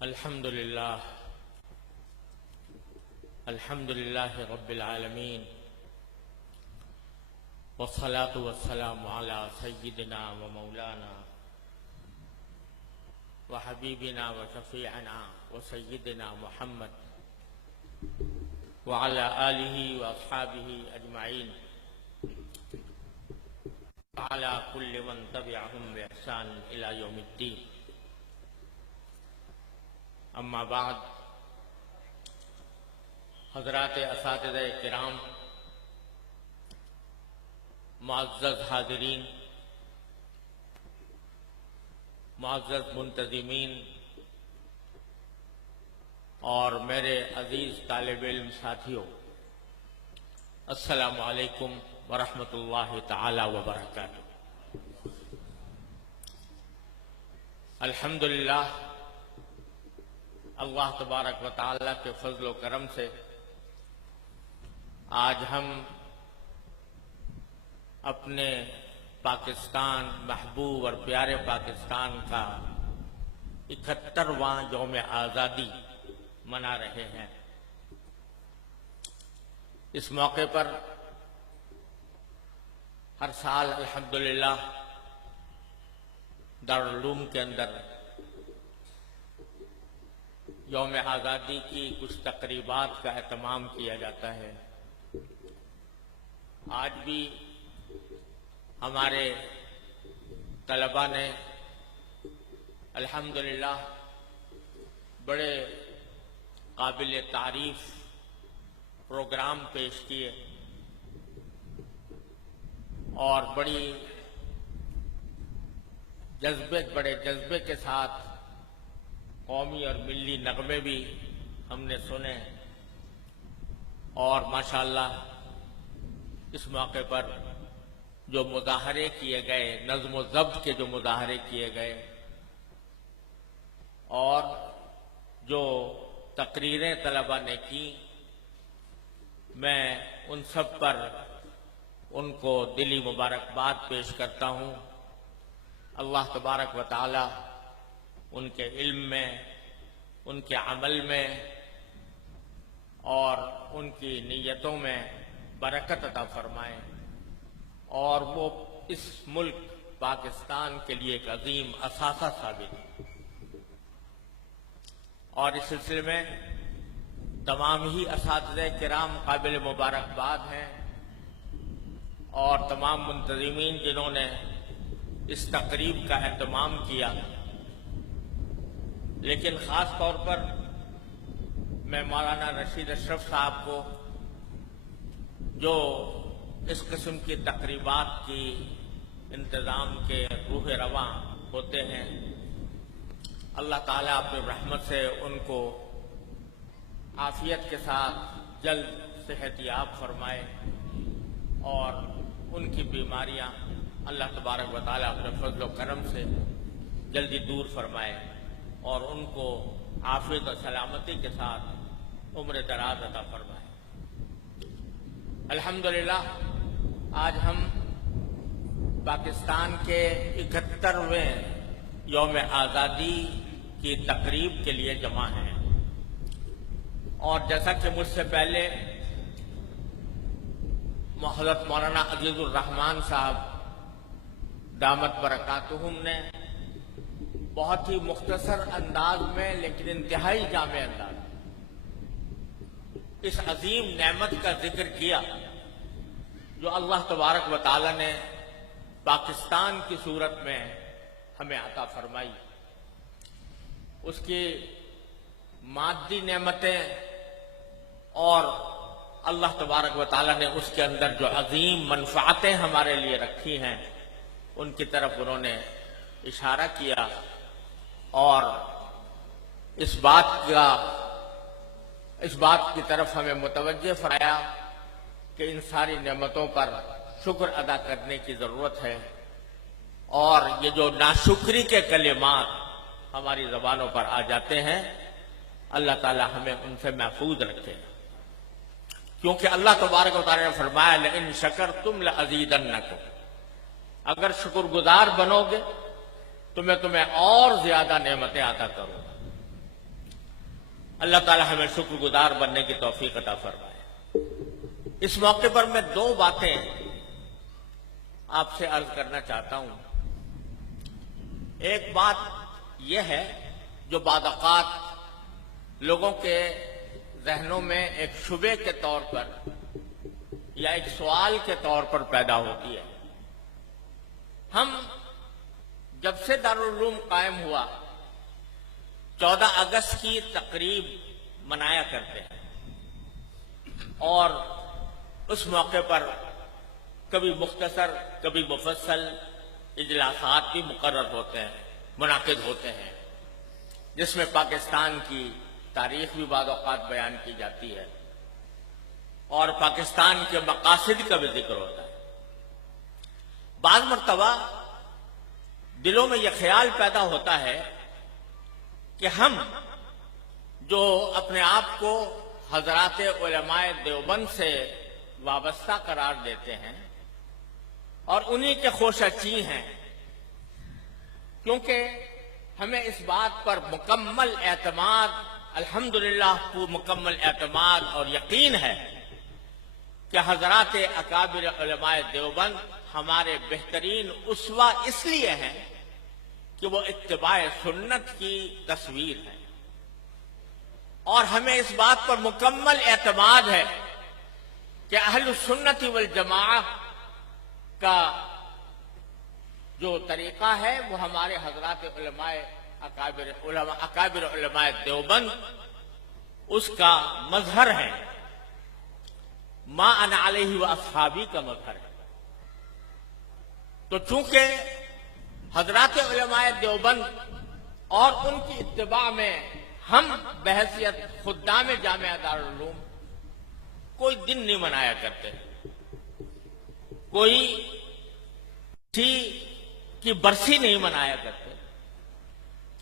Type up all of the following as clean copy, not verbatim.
الحمد لله رب العالمين والصلاة والسلام على سيدنا ومولانا وحبيبنا وشفيعنا وسيدنا محمد وعلى آله وأصحابه أجمعين وعلى كل من تبعهم بإحسان إلى يوم الدين. اما بعد، حضرات اساتذہ کرام، معزز حاضرین، معزز منتظمین اور میرے عزیز طالب علم ساتھیوں، السلام علیکم ورحمۃ اللہ تعالی وبرکاتہ۔ الحمدللہ، اللہ تبارک و تعالیٰ کے فضل و کرم سے آج ہم اپنے پاکستان، محبوب اور پیارے پاکستان کا 71واں یوم آزادی منا رہے ہیں۔ اس موقع پر ہر سال الحمدللہ دارالعلوم کے اندر یوم آزادی کی کچھ تقریبات کا اہتمام کیا جاتا ہے۔ آج بھی ہمارے طلباء نے الحمدللہ بڑے قابل تعریف پروگرام پیش کیے اور بڑے جذبے کے ساتھ قومی اور ملی نغمے بھی ہم نے سنے، اور ماشاءاللہ اس موقع پر جو مظاہرے کیے گئے، نظم و ضبط کے جو مظاہرے کیے گئے اور جو تقریریں طلباء نے کی، میں ان سب پر ان کو دلی مبارکباد پیش کرتا ہوں۔ اللہ تبارک و تعالی ان کے علم میں، ان کے عمل میں اور ان کی نیتوں میں برکت عطا فرمائے، اور وہ اس ملک پاکستان کے لیے ایک عظیم اثاثہ ثابت ہو۔ اور اس سلسلے میں تمام ہی اساتذہ کرام قابل مبارکباد ہیں، اور تمام منتظمین جنہوں نے اس تقریب کا اہتمام کیا، لیکن خاص طور پر میں مولانا رشید اشرف صاحب کو، جو اس قسم کی تقریبات کی انتظام کے روح رواں ہوتے ہیں، اللہ تعالیٰ اپنی رحمت سے ان کو عافیت کے ساتھ جلد صحت یاب فرمائے، اور ان کی بیماریاں اللہ تبارک و تعالیٰ اپنے فضل و کرم سے جلدی دور فرمائے، اور ان کو عافیت و سلامتی کے ساتھ عمر دراز عطا فرمائے۔ الحمدللہ، آج ہم پاکستان کے 71ویں یوم آزادی کی تقریب کے لیے جمع ہیں، اور جیسا کہ مجھ سے پہلے حضرت مولانا عزیز الرحمان صاحب دامت برکاتہم نے بہت ہی مختصر انداز میں لیکن انتہائی جامع انداز اس عظیم نعمت کا ذکر کیا جو اللہ تبارک و تعالی نے پاکستان کی صورت میں ہمیں عطا فرمائی۔ اس کی مادی نعمتیں اور اللہ تبارک و تعالی نے اس کے اندر جو عظیم منفعتیں ہمارے لیے رکھی ہیں، ان کی طرف انہوں نے اشارہ کیا، اور اس بات کی طرف ہمیں متوجہ فرمایا کہ ان ساری نعمتوں پر شکر ادا کرنے کی ضرورت ہے، اور یہ جو ناشکری کے کلمات ہماری زبانوں پر آ جاتے ہیں، اللہ تعالی ہمیں ان سے محفوظ رکھے، کیونکہ اللہ تبارک و تعالی نے فرمایا لئن شکرتم لازیدنکم، اگر شکر گزار بنو گے تو میں تمہیں اور زیادہ نعمتیں عطا کروں گا۔ اللہ تعالی ہمیں شکر گزار بننے کی توفیق عطا فرمائے۔ اس موقع پر میں دو باتیں آپ سے عرض کرنا چاہتا ہوں۔ ایک بات یہ ہے جو بعض اوقات لوگوں کے ذہنوں میں ایک شبے کے طور پر یا ایک سوال کے طور پر پیدا ہوتی ہے۔ ہم جب سے دارالعلوم قائم ہوا 14 اگست کی تقریب منایا کرتے ہیں، اور اس موقع پر کبھی مختصر کبھی مفصل اجلاسات بھی مقرر ہوتے ہیں، منعقد ہوتے ہیں، جس میں پاکستان کی تاریخ بھی بعض اوقات بیان کی جاتی ہے اور پاکستان کے مقاصد کا بھی ذکر ہوتا ہے۔ بعض مرتبہ دلوں میں یہ خیال پیدا ہوتا ہے کہ ہم جو اپنے آپ کو حضرات علماء دیوبند سے وابستہ قرار دیتے ہیں اور انہی کے خوشچی ہیں، کیونکہ ہمیں اس بات پر مکمل اعتماد، الحمدللہ مکمل اعتماد اور یقین ہے کہ حضرات اکابر علماء دیوبند ہمارے بہترین اسوہ اس لیے ہیں کہ وہ اتباع سنت کی تصویر ہے، اور ہمیں اس بات پر مکمل اعتماد ہے کہ اہل السنت والجماعہ کا جو طریقہ ہے وہ ہمارے حضرات اکابر علماء دیوبند اس کا مظہر ہے، ما انا علیہ و اصحابی کا مظہر ہے۔ تو چونکہ حضرات علماء دیوبند اور ان کی اتباع میں ہم بحیثیت خدام جامعہ دارالعلوم کوئی دن نہیں منایا کرتے، کوئی کسی کی برسی نہیں منایا کرتے،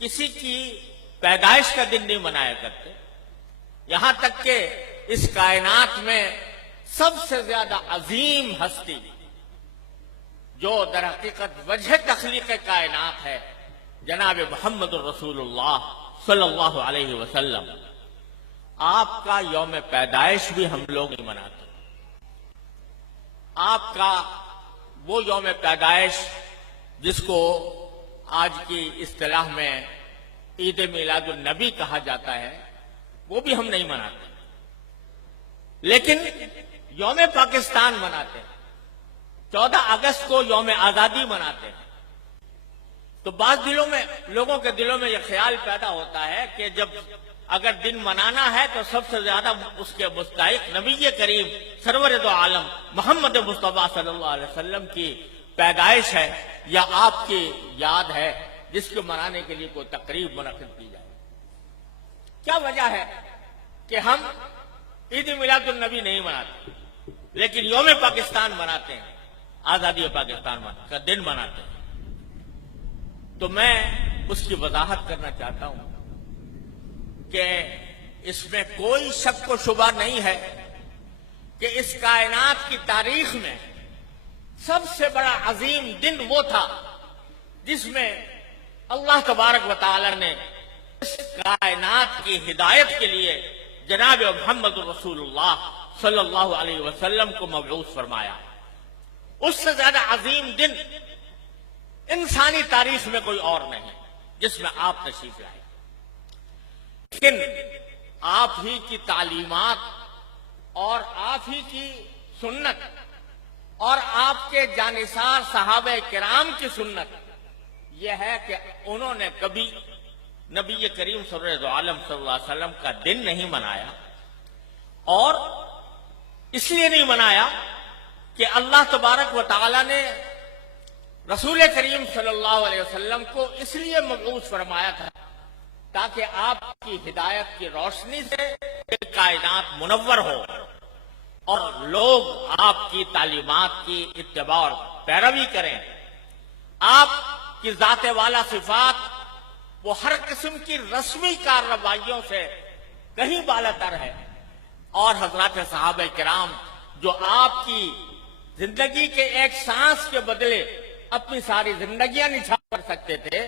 کسی کی پیدائش کا دن نہیں منایا کرتے، یہاں تک کہ اس کائنات میں سب سے زیادہ عظیم ہستی جو در حقیقت وجہ تخلیق کائنات ہے، جناب محمد الرسول اللہ صلی اللہ علیہ وسلم، آپ کا یوم پیدائش بھی ہم لوگ نہیں مناتے۔ آپ کا وہ یوم پیدائش جس کو آج کی اصطلاح میں عید میلاد النبی کہا جاتا ہے، وہ بھی ہم نہیں مناتے، لیکن یوم پاکستان مناتے ہیں، 14 اگست کو یوم آزادی مناتے ہیں۔ تو بعض لوگوں کے دلوں میں یہ خیال پیدا ہوتا ہے کہ جب اگر دن منانا ہے تو سب سے زیادہ اس کے مستحق نبی کریم سرور دو عالم محمد مصطفیٰ صلی اللہ علیہ وسلم کی پیدائش ہے یا آپ کی یاد ہے، جس کو منانے کے لیے کوئی تقریب منعقد کی جائے۔ کیا وجہ ہے کہ ہم عید میلاد النبی نہیں مناتے لیکن یوم پاکستان مناتے ہیں، آزادی پاکستان کا دن مناتے ہیں؟ تو میں اس کی وضاحت کرنا چاہتا ہوں کہ اس میں کوئی شک و شبہ نہیں ہے کہ اس کائنات کی تاریخ میں سب سے بڑا عظیم دن وہ تھا جس میں اللہ تبارک و تعالی نے اس کائنات کی ہدایت کے لیے جناب محمد رسول اللہ صلی اللہ علیہ وسلم کو مبعوث فرمایا۔ اس سے زیادہ عظیم دن انسانی تاریخ میں کوئی اور نہیں جس میں آپ تشریف لائے، لیکن آپ ہی کی تعلیمات اور آپ ہی کی سنت اور آپ کے جانثار صحابہ کرام کی سنت یہ ہے کہ انہوں نے کبھی نبی کریم سرور دو عالم صلی اللہ علیہ وسلم کا دن نہیں منایا، اور اس لیے نہیں منایا کہ اللہ تبارک و تعالی نے رسول کریم صلی اللہ علیہ وسلم کو اس لیے مبعوث فرمایا تھا تاکہ آپ کی ہدایت کی روشنی سے کائنات منور ہو اور لوگ آپ کی تعلیمات کی اتباع اور پیروی کریں۔ آپ کی ذات والا صفات وہ ہر قسم کی رسمی کارروائیوں سے کہیں بالاتر ہے، اور حضرات صحابہ کرام جو آپ کی زندگی کے ایک سانس کے بدلے اپنی ساری زندگیاں نچھاور کر سکتے تھے،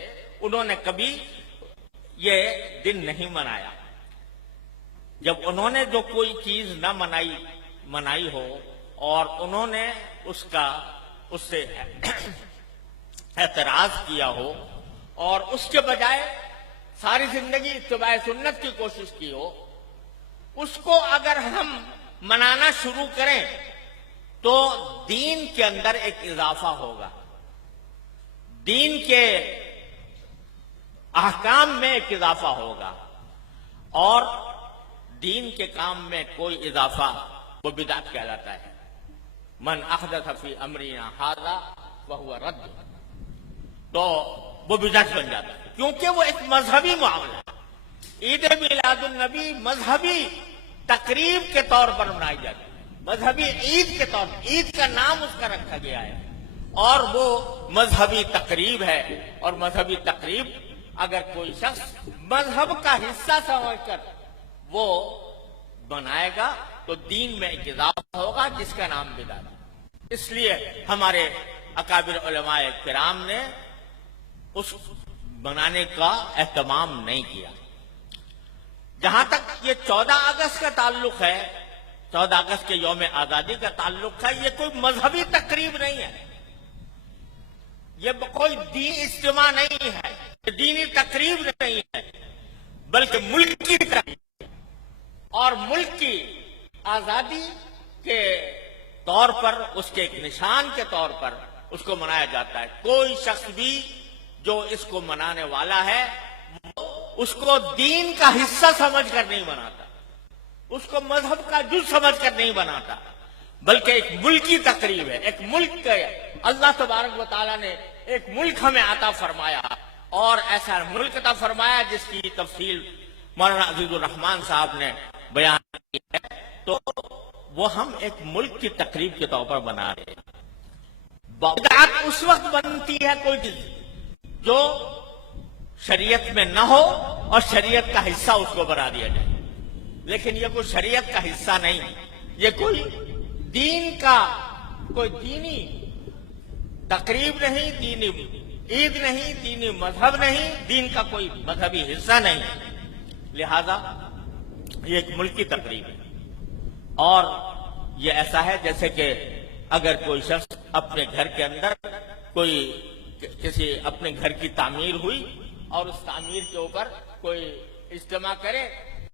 انہوں نے کبھی یہ دن نہیں منایا۔ جب انہوں نے جو کوئی چیز نہ منائی ہو اور انہوں نے اس سے اعتراض کیا ہو اور اس کے بجائے ساری زندگی اتباع سنت کی کوشش کی ہو، اس کو اگر ہم منانا شروع کریں تو دین کے اندر ایک اضافہ ہوگا، دین کے احکام میں ایک اضافہ ہوگا، اور دین کے کام میں کوئی اضافہ وہ بدعت کہلاتا ہے۔ من احدث فی امرنا ھذا فہو رد، تو وہ بدعت بن جاتا ہے، کیونکہ وہ ایک مذہبی معاملہ ہے۔ عید میلاد النبی مذہبی تقریب کے طور پر منائی جاتی ہے، مذہبی عید کے طور پر، عید کا نام اس کا رکھا گیا ہے، اور وہ مذہبی تقریب ہے۔ اور مذہبی تقریب اگر کوئی شخص مذہب کا حصہ سمجھ کر وہ بنائے گا تو دین میں ایک اضافہ ہوگا جس کا نام بدعت ہے۔ اس لیے ہمارے اکابر علماء کرام نے اس بنانے کا اہتمام نہیں کیا۔ جہاں تک یہ 14 اگست کا تعلق ہے، 14 اگست کے یوم آزادی کا تعلق ہے، یہ کوئی مذہبی تقریب نہیں ہے، یہ کوئی دینی اجتماع نہیں ہے، یہ دینی تقریب نہیں ہے، بلکہ ملکی تقریب، اور ملک کی آزادی کے طور پر، اس کے ایک نشان کے طور پر اس کو منایا جاتا ہے۔ کوئی شخص بھی جو اس کو منانے والا ہے وہ اس کو دین کا حصہ سمجھ کر نہیں مناتا، اس کو مذہب کا جز سمجھ کر نہیں بناتا، بلکہ ایک ملکی تقریب ہے، ایک ملک کا اللہ تبارک و تعالیٰ نے ایک ملک ہمیں عطا فرمایا، اور ایسا ملک عطا فرمایا جس کی تفصیل مولانا عزیز الرحمان صاحب نے بیان کی ہے، تو وہ ہم ایک ملک کی تقریب کے طور پر بنا رہے ہیں۔ بدعت اس وقت بنتی ہے کوئی چیز جو شریعت میں نہ ہو اور شریعت کا حصہ اس کو بنا دیا جائے، لیکن یہ کوئی شریعت کا حصہ نہیں، یہ کوئی دین کا کوئی دینی تقریب نہیں، دینی عید نہیں، دینی مذہب نہیں، دین کا کوئی مذہبی حصہ نہیں، لہذا یہ ایک ملکی تقریب ہے۔ اور یہ ایسا ہے جیسے کہ اگر کوئی شخص اپنے گھر کے اندر کسی اپنے گھر کی تعمیر ہوئی اور اس تعمیر کے اوپر کوئی اجتماع کرے،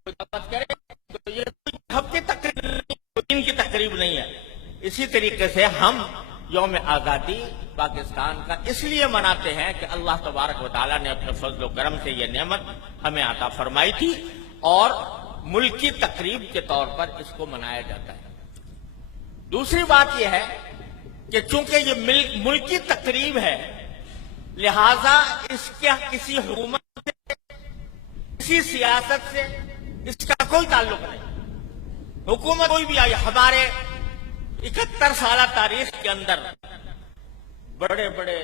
کوئی دعوت کرے، تو یہ کوئی مذہب کی تقریب نہیں، دین کی تقریب نہیں ہے۔ اسی طریقے سے ہم یوم آزادی پاکستان کا اس لیے مناتے ہیں کہ اللہ تبارک و تعالیٰ نے اپنے فضل و کرم سے یہ نعمت ہمیں عطا فرمائی تھی، اور ملکی تقریب کے طور پر اس کو منایا جاتا ہے۔ دوسری بات یہ ہے کہ چونکہ یہ ملکی تقریب ہے، لہذا اس کا کسی حکومت سے، کسی سیاست سے اس کا کوئی تعلق نہیں۔ حکومت کوئی بھی آئی، ہمارے 71 سالہ تاریخ کے اندر بڑے بڑے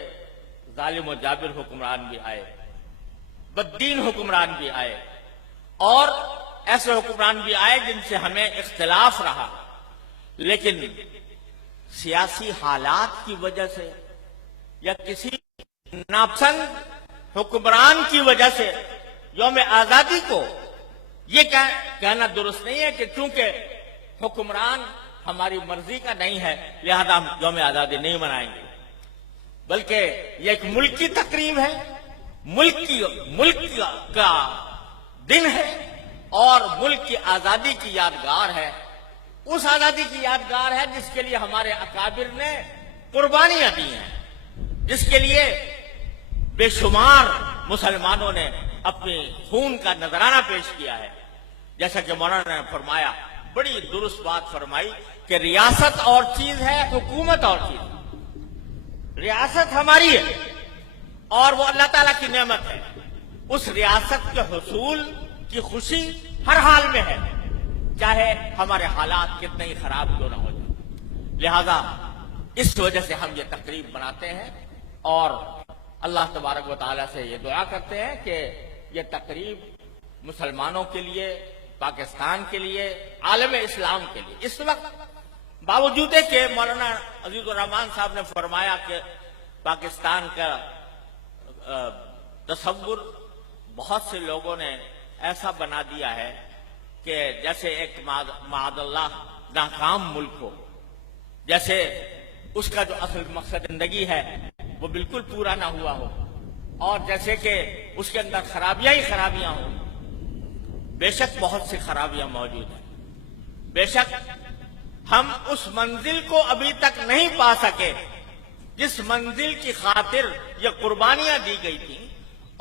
ظالم و جابر حکمران بھی آئے، بددین حکمران بھی آئے، اور ایسے حکمران بھی آئے جن سے ہمیں اختلاف رہا، لیکن سیاسی حالات کی وجہ سے یا کسی ناپسند حکمران کی وجہ سے یوم آزادی کو یہ کہنا درست نہیں ہے کہ چونکہ حکمران ہماری مرضی کا نہیں ہے لہذا ہم یوم آزادی نہیں منائیں گے، بلکہ یہ ایک ملکی تقریب ہے، ملک کا دن ہے، اور ملک کی آزادی کی یادگار ہے، اس آزادی کی یادگار ہے جس کے لیے ہمارے اکابر نے قربانیاں دی ہیں، جس کے لیے بے شمار مسلمانوں نے اپنے خون کا نذرانہ پیش کیا ہے۔ جیسا کہ مولانا نے فرمایا، بڑی درست بات فرمائی کہ ریاست اور چیز ہے، حکومت اور چیز ہے۔ ریاست ہماری ہے اور وہ اللہ تعالیٰ کی نعمت ہے، اس ریاست کے حصول کی خوشی ہر حال میں ہے، چاہے ہمارے حالات کتنے ہی خراب کیوں نہ ہو جائے۔ لہذا اس وجہ سے ہم یہ تقریب مناتے ہیں، اور اللہ تبارک و تعالیٰ سے یہ دعا کرتے ہیں کہ یہ تقریب مسلمانوں کے لیے، پاکستان کے لیے، عالم اسلام کے لیے، اس وقت باوجود ہے کہ مولانا عزیز الرحمان صاحب نے فرمایا کہ پاکستان کا تصور بہت سے لوگوں نے ایسا بنا دیا ہے کہ جیسے ایک معاذ اللہ ناکام ملک ہو، جیسے اس کا جو اصل مقصد زندگی ہے وہ بالکل پورا نہ ہوا ہو، اور جیسے کہ اس کے اندر خرابیاں ہی خرابیاں ہوں۔ بے شک بہت سی خرابیاں موجود ہیں، بے شک ہم اس منزل کو ابھی تک نہیں پا سکے جس منزل کی خاطر یہ قربانیاں دی گئی تھیں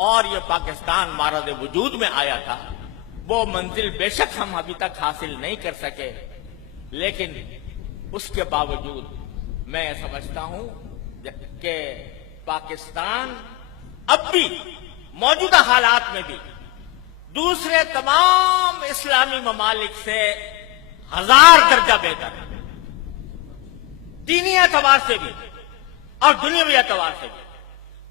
اور یہ پاکستان معرض وجود میں آیا تھا، وہ منزل بے شک ہم ابھی تک حاصل نہیں کر سکے۔ لیکن اس کے باوجود میں سمجھتا ہوں کہ پاکستان اب بھی موجودہ حالات میں بھی دوسرے تمام اسلامی ممالک سے 1000 درجہ بہتر ہے، دینی اعتبار سے بھی اور دنیاوی اعتبار سے بھی۔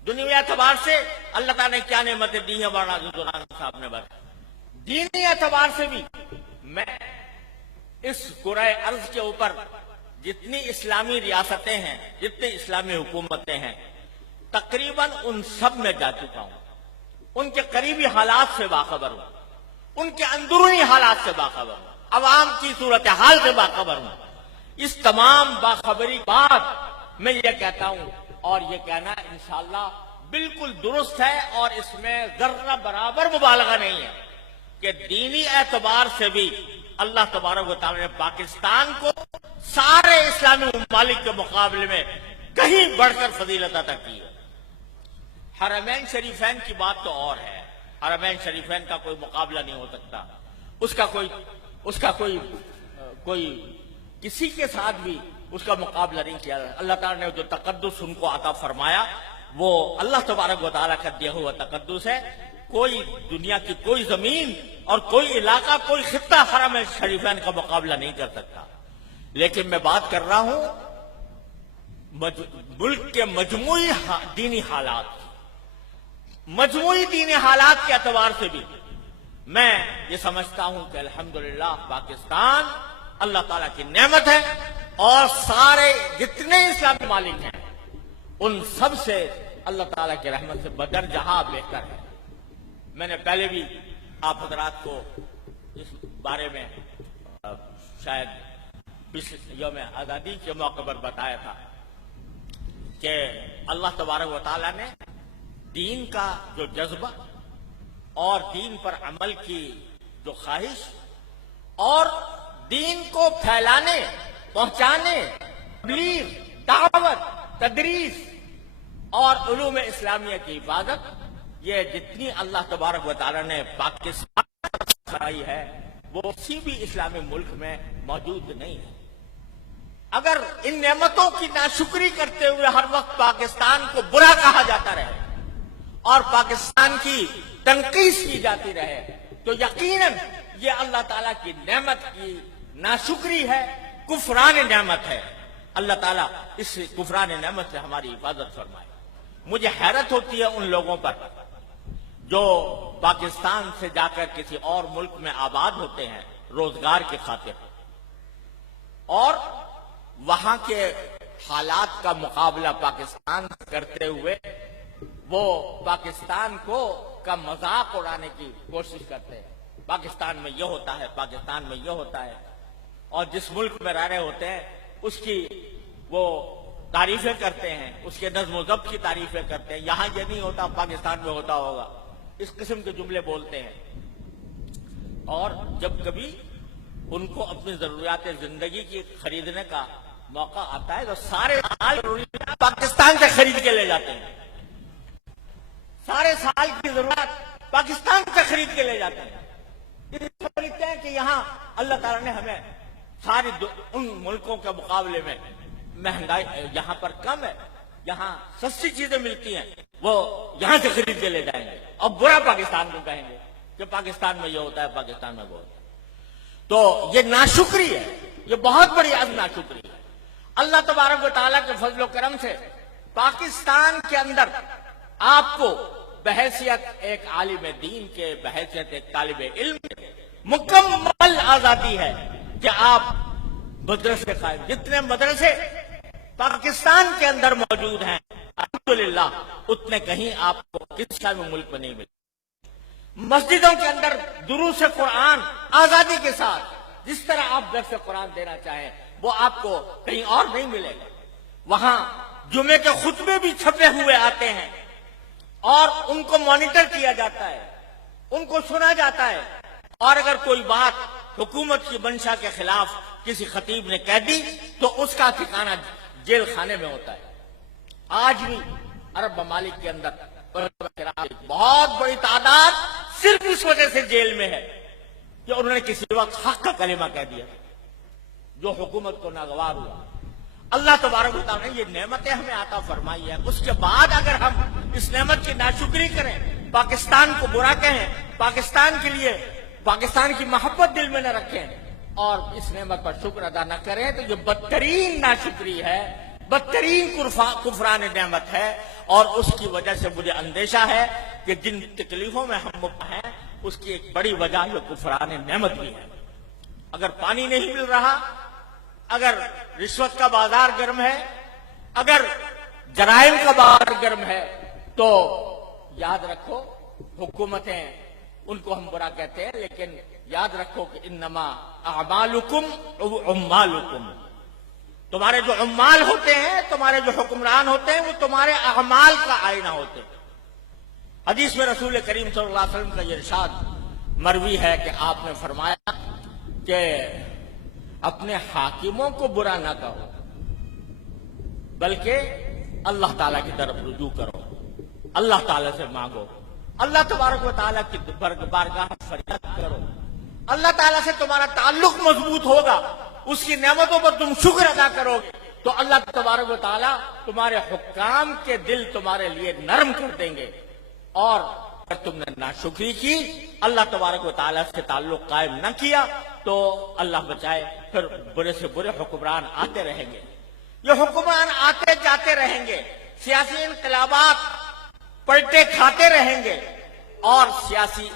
دنیاوی اعتبار سے اللہ تعالیٰ نے کیا نعمتیں دی ہیں، مولانا عزیزالرحمان صاحب نے بتایا۔ دینی اعتبار سے بھی میں اس کرۂ ارض کے اوپر جتنی اسلامی ریاستیں ہیں، جتنی اسلامی حکومتیں ہیں، تقریباً ان سب میں جا چکا ہوں، ان کے قریبی حالات سے باخبر ہوں، ان کے اندرونی حالات سے باخبر ہوں، عوام کی صورتحال سے باخبر ہوں۔ اس تمام باخبری بعد میں یہ کہتا ہوں، اور یہ کہنا انشاءاللہ بالکل درست ہے اور اس میں ذرہ برابر مبالغہ نہیں ہے کہ دینی اعتبار سے بھی اللہ تبارک و تعالی نے پاکستان کو سارے اسلامی ممالک کے مقابلے میں کہیں بڑھ کر فضیلت عطا کی ہے۔ حرمین شریفین کی بات تو اور ہے، حرمین شریفین کا کوئی مقابلہ نہیں ہو سکتا، اس کا کوئی کسی کے ساتھ بھی اس کا مقابلہ نہیں کیا۔ اللہ تعالیٰ نے جو تقدس ان کو عطا فرمایا وہ اللہ تبارک و تعالیٰ کا دیا ہوا تقدس ہے۔ کوئی دنیا کی کوئی زمین اور کوئی علاقہ، کوئی خطہ حرم شریفین کا مقابلہ نہیں کر سکتا۔ لیکن میں بات کر رہا ہوں ملک کے مجموعی دینی حالات، مجموعی دینی حالات کے اعتبار سے بھی میں یہ سمجھتا ہوں کہ الحمدللہ پاکستان اللہ تعالیٰ کی نعمت ہے، اور سارے جتنے اسلامی ممالک ہیں ان سب سے اللہ تعالیٰ کی رحمت سے بدر جہاں بہتر ہے۔ میں نے پہلے بھی آپ حضرات کو اس بارے میں شاید یوم آزادی کے موقع پر بتایا تھا کہ اللہ تبارک و تعالیٰ نے دین کا جو جذبہ اور دین پر عمل کی جو خواہش اور دین کو پھیلانے، پہنچانے، تبلیغ، دعوت، تدریس اور علوم اسلامیہ کی حفاظت، یہ جتنی اللہ تبارک و تعالیٰ نے پاکستان کرائی ہے وہ کسی بھی اسلامی ملک میں موجود نہیں ہے۔ اگر ان نعمتوں کی ناشکری کرتے ہوئے ہر وقت پاکستان کو برا کہا جاتا رہے اور پاکستان کی تنقید کی جاتی رہے تو یقیناً یہ اللہ تعالیٰ کی نعمت کی ناشکری ہے، کفران نعمت ہے۔ اللہ تعالیٰ اس کفران نعمت سے ہماری حفاظت فرمائے۔ مجھے حیرت ہوتی ہے ان لوگوں پر جو پاکستان سے جا کر کسی اور ملک میں آباد ہوتے ہیں روزگار کی خاطر، اور وہاں کے حالات کا مقابلہ پاکستان سے کرتے ہوئے وہ پاکستان کا مذاق اڑانے کی کوشش کرتے ہیں۔ پاکستان میں یہ ہوتا ہے، پاکستان میں یہ ہوتا ہے، اور جس ملک میں رہ رہے ہوتے ہیں اس کی وہ تعریفیں کرتے ہیں، اس کے نظم و ضبط کی تعریفیں کرتے ہیں۔ یہاں یہ نہیں ہوتا، پاکستان میں ہوتا ہوگا، اس قسم کے جملے بولتے ہیں۔ اور جب کبھی ان کو اپنی ضروریات زندگی کی خریدنے کا موقع آتا ہے تو سارے سال ضروریات پاکستان سے خرید کے لے جاتے ہیں، سارے سال کی ضرورت پاکستان سے خرید کے لے جاتے ہیں۔ خریدتے ہیں کہ یہاں اللہ تعالیٰ نے ہمیں ساری ان ملکوں کے مقابلے میں مہنگائی یہاں پر کم ہے، یہاں سستی چیزیں ملتی ہیں، وہ یہاں سے خرید کے لے جائیں گے اور برا پاکستان کو کہیں گے کہ پاکستان میں یہ ہوتا ہے، پاکستان میں وہ ہوتا ہے۔ تو یہ ناشکری ہے، یہ بہت بڑی عظیم ناشکری ہے۔ اللہ تبارک و تعالیٰ کے فضل و کرم سے پاکستان کے اندر آپ کو بحیثیت ایک عالم دین کے، بحیثیت ایک طالب علم کے مکمل آزادی ہے کہ آپ مدرسے قائم، جتنے مدرسے پاکستان کے اندر موجود ہیں الحمدللہ اتنے کہیں آپ کو کسی بھی ملک میں نہیں ملے۔ مسجدوں کے اندر دروس قرآن آزادی کے ساتھ جس طرح آپ درس قرآن دینا چاہیں وہ آپ کو کہیں اور نہیں ملے گا. وہاں جمعے کے خطبے بھی چھپے ہوئے آتے ہیں اور ان کو مانیٹر کیا جاتا ہے, ان کو سنا جاتا ہے, اور اگر کوئی بات حکومت کی منشا کے خلاف کسی خطیب نے کہہ دی تو اس کا ٹھکانہ جیل خانے میں ہوتا ہے. آج بھی عرب ممالک کے اندر بہت بڑی تعداد صرف اس وجہ سے جیل میں ہے کہ انہوں نے کسی وقت حق کا کلمہ کہہ دیا جو حکومت کو ناگوار ہوا. اللہ تبارک و تعالیٰ نے یہ نعمتیں ہمیں عطا فرمائی ہے, اس کے بعد اگر ہم اس نعمت کی ناشکری کریں, پاکستان کو برا کہیں, پاکستان کے لیے پاکستان کی محبت دل میں نہ رکھیں اور اس نعمت پر شکر ادا نہ کریں تو یہ بدترین ناشکری ہے, بدترین کفران نعمت ہے. اور اس کی وجہ سے مجھے اندیشہ ہے کہ جن تکلیفوں میں ہم مبتلا ہیں اس کی ایک بڑی وجہ یہ کفران نعمت بھی ہے. اگر پانی نہیں مل رہا, اگر رشوت کا بازار گرم ہے, اگر جرائم کا بازار گرم ہے تو یاد رکھو حکومتیں ان کو ہم برا کہتے ہیں لیکن یاد رکھو کہ انما اعمالکم عمالکم, تمہارے جو عمال ہوتے ہیں, تمہارے جو حکمران ہوتے ہیں وہ تمہارے اعمال کا آئینہ ہوتے ہیں. حدیث میں رسول کریم صلی اللہ علیہ وسلم کا یہ ارشاد مروی ہے کہ آپ نے فرمایا کہ اپنے حاکموں کو برا نہ کہو بلکہ اللہ تعالیٰ کی طرف رجوع کرو, اللہ تعالیٰ سے مانگو, اللہ تبارک و تعالیٰ کی بارگاہ فریاد کرو. اللہ تعالیٰ سے تمہارا تعلق مضبوط ہوگا, اس کی نعمتوں پر تم شکر ادا کرو گے تو اللہ تبارک و تعالیٰ تمہارے حکام کے دل تمہارے لیے نرم کر دیں گے. اور اگر تم نے ناشکری کی, اللہ تبارک و تعالیٰ سے تعلق قائم نہ کیا تو اللہ بچائے پھر برے سے برے حکمران آتے رہیں گے. یہ حکمران آتے جاتے رہیں گے, سیاسی انقلابات پلٹے کھاتے رہیں گے اور سیاسی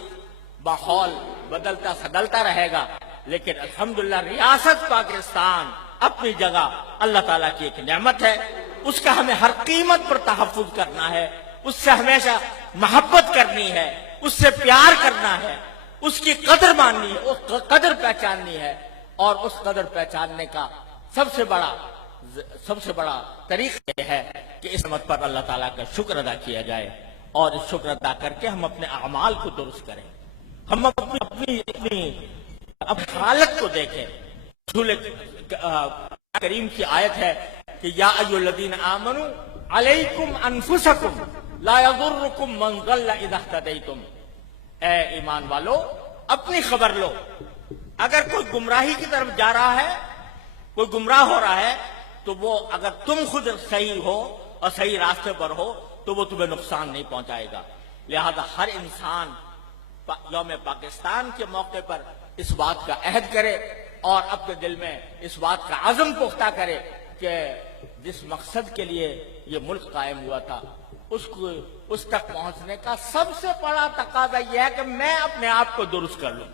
ماحول بدلتا سدلتا رہے گا, لیکن الحمدللہ ریاست پاکستان اپنی جگہ اللہ تعالیٰ کی ایک نعمت ہے, اس کا ہمیں ہر قیمت پر تحفظ کرنا ہے, اس سے ہمیشہ محبت کرنی ہے, اس سے پیار کرنا ہے, اس کی قدر ماننی ہے, اس قدر پہچاننی ہے. اور اس قدر پہچاننے کا سب سے بڑا طریقہ یہ ہے کہ اس نعمت پر اللہ تعالیٰ کا شکر ادا کیا جائے اور اس شکر ادا کر کے ہم اپنے اعمال کو درست کریں, ہم اپنی حالت کو دیکھیں. رسول کریم کی آیت ہے کہ یا ایھا الذین آمنوا علیکم انفسکم لا یضرکم من ضل اذا اہتدیتم, اے ایمان والو اپنی خبر لو, اگر کوئی گمراہی کی طرف جا رہا ہے, کوئی گمراہ ہو رہا ہے تو وہ اگر تم خود صحیح ہو اور صحیح راستے پر ہو تو وہ تمہیں نقصان نہیں پہنچائے گا. لہذا ہر انسان یوم پاکستان کے موقع پر اس بات کا عہد کرے اور اپنے دل میں اس بات کا عزم پختہ کرے کہ جس مقصد کے لیے یہ ملک قائم ہوا تھا اس تک پہنچنے کا سب سے بڑا تقاضا یہ ہے کہ میں اپنے آپ کو درست کر لوں.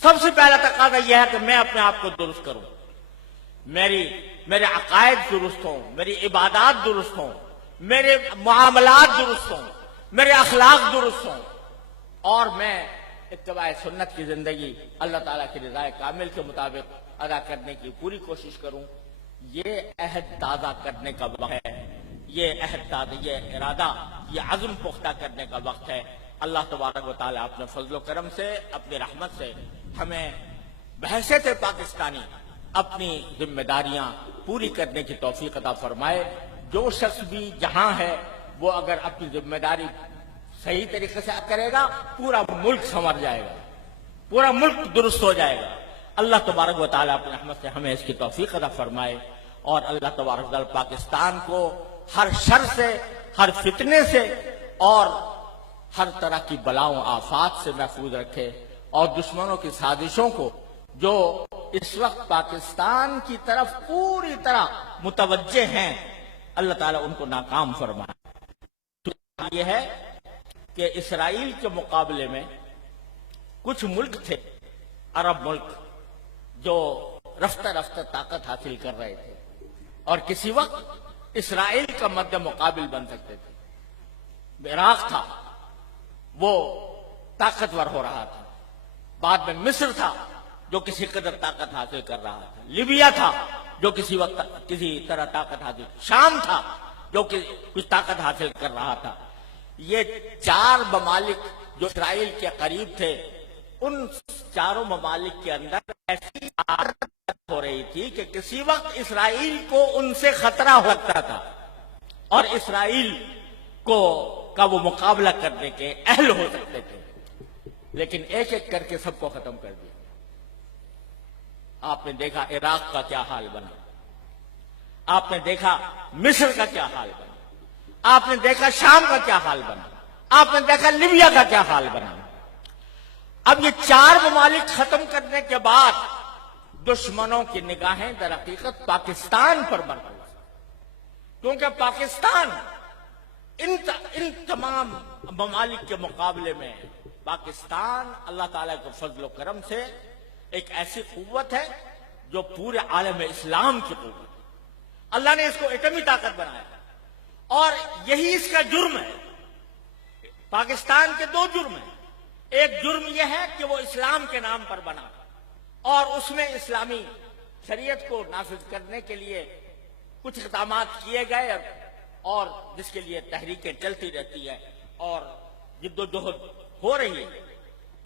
سب سے پہلا تقاضا یہ ہے کہ میں اپنے آپ کو درست کروں, میرے عقائد درست ہوں, میری عبادات درست ہوں, میرے معاملات درست ہوں, میرے اخلاق درست ہوں, اور میں اتباع سنت کی زندگی اللہ تعالیٰ کی رضا کامل کے مطابق ادا کرنے کی پوری کوشش کروں. یہ عہد تازہ کرنے کا وقت ہے, یہ عہد تازہ, یہ ارادہ, یہ عزم پختہ کرنے کا وقت ہے. اللہ تبارک و تعالیٰ اپنے فضل و کرم سے, اپنی رحمت سے ہمیں بحیثیت پاکستانی اپنی ذمہ داریاں پوری کرنے کی توفیق عطا فرمائے. جو شخص بھی جہاں ہے وہ اگر اپنی ذمہ داری صحیح طریقے سے کرے گا پورا ملک سنور جائے گا, پورا ملک درست ہو جائے گا. اللہ تبارک و تعالیٰ اپنی رحمت سے ہمیں اس کی توفیق عطا فرمائے اور اللہ تبارک و تعالیٰ پاکستان کو ہر شر سے, ہر فتنے سے اور ہر طرح کی بلاؤں آفات سے محفوظ رکھے اور دشمنوں کی سازشوں کو جو اس وقت پاکستان کی طرف پوری طرح متوجہ ہیں اللہ تعالیٰ ان کو ناکام فرمائے. یہ ہے کہ اسرائیل کے مقابلے میں کچھ ملک تھے, عرب ملک, جو رفتہ رفتہ طاقت حاصل کر رہے تھے اور کسی وقت اسرائیل کا مد مقابل بن سکتے تھے. عراق تھا, وہ طاقتور ہو رہا تھا، بعد میں مصر تھا جو کسی قدر طاقت حاصل کر رہا تھا، لیبیا تھا جو کسی وقت کسی طرح طاقت حاصل، شام تھا جو کہ کچھ طاقت حاصل کر رہا تھا۔ یہ چار ممالک جو اسرائیل کے قریب تھے، ان چاروں ممالک کے اندر ایسی حالت ہو رہی تھی کہ کسی وقت اسرائیل کو ان سے خطرہ ہو سکتا تھا اور اسرائیل کا وہ مقابلہ کرنے کے اہل ہو سکتے تھے، لیکن ایک ایک کر کے سب کو ختم کر دیا۔ آپ نے دیکھا عراق کا کیا حال بنا، آپ نے دیکھا مصر کا کیا حال بنا، آپ نے دیکھا شام کا کیا حال بنا، آپ نے دیکھا لیبیا کا کیا حال بنا۔ اب یہ چار ممالک ختم کرنے کے بعد دشمنوں کی نگاہیں در حقیقت پاکستان پر مرکوز، کیونکہ پاکستان ان تمام ممالک کے مقابلے میں پاکستان اللہ تعالیٰ کے فضل و کرم سے ایک ایسی قوت ہے جو پورے عالم اسلام کی قوت ہے۔ اللہ نے اس کو ایٹمی طاقت بنایا اور یہی اس کا جرم ہے۔ پاکستان کے دو جرم ہیں، ایک جرم یہ ہے کہ وہ اسلام کے نام پر بنا اور اس میں اسلامی شریعت کو نافذ کرنے کے لیے کچھ اقدامات کیے گئے اور جس کے لیے تحریکیں چلتی رہتی ہیں اور جد و جہد ہو رہی ہے۔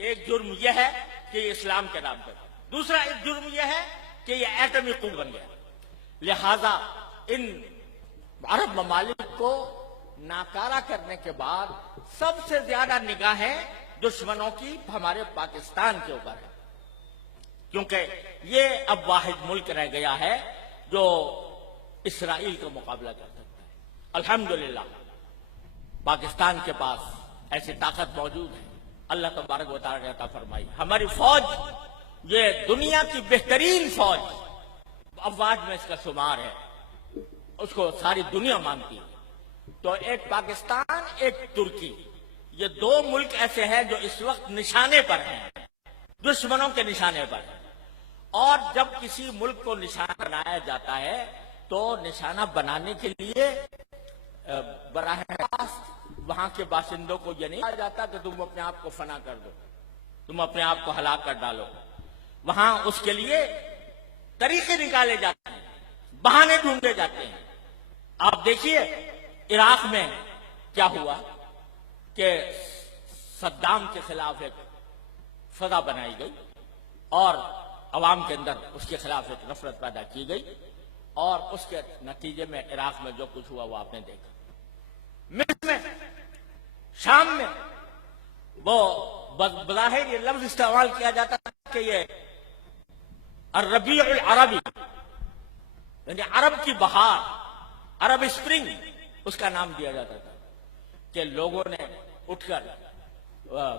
ایک جرم یہ ہے کہ یہ اسلام کے نام پر، دوسرا ایک جرم یہ ہے کہ یہ ایٹمی قوت بن گیا۔ لہذا ان عرب ممالک کو ناکارہ کرنے کے بعد سب سے زیادہ نگاہیں دشمنوں کی ہمارے پاکستان کے اوپر ہے، کیونکہ یہ اب واحد ملک رہ گیا ہے جو اسرائیل کا مقابلہ کر سکتا ہے۔ الحمدللہ پاکستان کے پاس ایسی طاقت موجود ہے، اللہ تبارک و تعالیٰ نے عطا فرمائی۔ ہماری فوج یہ دنیا کی بہترین فوج، افواج میں اس کا شمار ہے، اس کو ساری دنیا مانتی ہے۔ تو ایک پاکستان، ایک ترکی، یہ دو ملک ایسے ہیں جو اس وقت نشانے پر ہیں، دشمنوں کے نشانے پر ہیں۔ اور جب کسی ملک کو نشانہ بنایا جاتا ہے تو نشانہ بنانے کے لیے براہ راست وہاں کے باشندوں کو یہ نہیں کہا جاتا کہ تم اپنے آپ کو فنا کر دو، تم اپنے آپ کو ہلاک کر ڈالو۔ وہاں اس کے لیے طریقے نکالے جاتے ہیں، بہانے ڈھونڈے جاتے ہیں۔ آپ دیکھیے عراق میں کیا ہوا کہ صدام کے خلاف ایک فضا بنائی گئی اور عوام کے اندر اس کے خلاف ایک نفرت پیدا کی گئی اور اس کے نتیجے میں عراق میں جو کچھ ہوا وہ آپ نے دیکھا۔ مصر میں، شام میں وہ بظاہر یہ لفظ استعمال کیا جاتا ہے کہ یہ الربیع العربی، یعنی عرب کی بہار، عرب اسپرنگ اس کا نام دیا جاتا تھا، کہ لوگوں نے اٹھ کر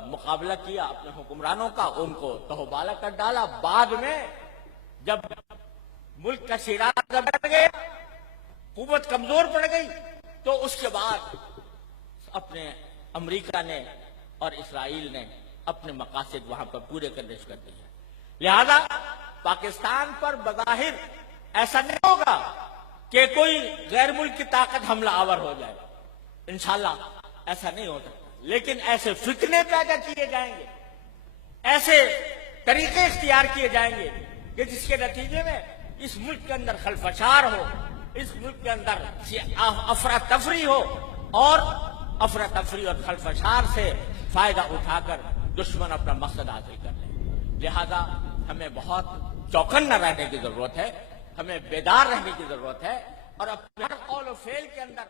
مقابلہ کیا اپنے حکمرانوں کا، ان کو تہوبالا کر ڈالا۔ بعد میں جب ملک کا شیراز بڑھ گیا، قوت کمزور پڑ گئی، تو اس کے بعد اپنے امریکہ نے اور اسرائیل نے اپنے مقاصد وہاں پر پورے کرنے شروع کر دیے۔ لہذا پاکستان پر بظاہر ایسا نہیں ہوگا کہ کوئی غیر ملک کی طاقت حملہ آور ہو جائے، انشاءاللہ ایسا نہیں ہو سکتا، لیکن ایسے فتنے پیدا کیے جائیں گے، ایسے طریقے اختیار کیے جائیں گے کہ جس کے نتیجے میں اس ملک کے اندر خلفشار ہو، اس ملک کے اندر افراتفری ہو اور افراتفری اور خلفشار سے فائدہ اٹھا کر دشمن اپنا مقصد حاصل کر لے۔ لہذا ہمیں بہت چوکنا رہنے کی ضرورت ہے، ہمیں بیدار رہنے کی ضرورت ہے اور اپنے قول و فعل کے اندر